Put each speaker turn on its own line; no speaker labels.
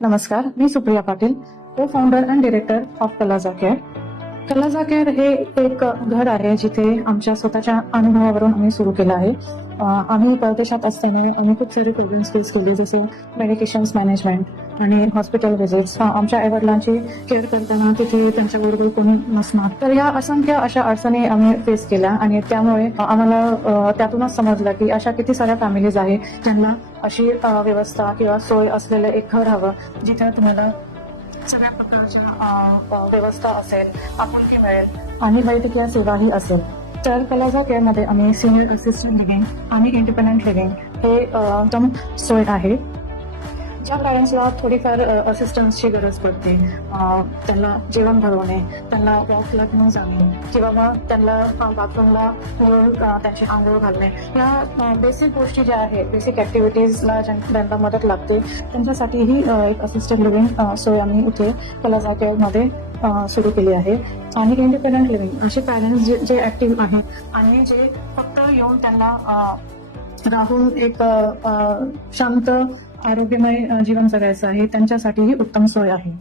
नमस्कार मी Supriya Patil co founder and director of कलाजा care कलाजा care हे एक घर आहे जिथे आमच्या स्वतःच्या अनुभवावरून आम्ही सुरू केलं आहे. आम्ही परदेशात असताना आम्ही खूप सारे प्रोग्राम्स फेस केले जसे मेडिकेशन्स मॅनेजमेंट आणि हॉस्पिटल व्हिजिट्स आमच्या आईवडिलांची केअर करताना तिथे त्यांच्याबरोबर कोणी नसणार. तर या असंख्य अशा अडचणी आम्ही फेस केल्या आणि त्यामुळे आम्हाला त्यातूनच समजलं की अशा किती साऱ्या फॅमिलीज आहे त्यांना अशी व्यवस्था किंवा सोय असलेलं एक घर हवं जिथे तुम्हाला सगळ्या प्रकारच्या व्यवस्था असेल आपुलकी मिळेल आणि वैद्यकीय सेवाही असेल. तर प्लाझा केअरमध्ये आम्ही सिनियर असिस्टंट लिव्हिंग आणि इंडिपेंडंट लिव्हिंग हे एकदम सोय आहे. ज्या क्लायंट्सला थोडीफार असिस्टन्सची गरज पडते. त्यांना जेवण भरवणे त्यांना वॉकला घेऊन जाणे किंवा मग त्यांना बाथरूमला त्यांची आंघोळ घालणे. या बेसिक गोष्टी ज्या आहेत बेसिक ऍक्टिव्हिटीजला ज्यांना मदत लागते त्यांच्यासाठीही एक असिस्टंट लिव्हिंग सोय आम्ही इथे कला जागेमध्ये सुरू केली आहे. आणि इंडिपेंडंट लिव्हिंग असे पॅरेंट्स जे जे ऍक्टिव्ह आहेत आणि जे फक्त येऊन त्यांना राहून एक शांत आरोग्यमय जीवन जगायचं आहे त्यांच्यासाठीही उत्तम सोय आहे.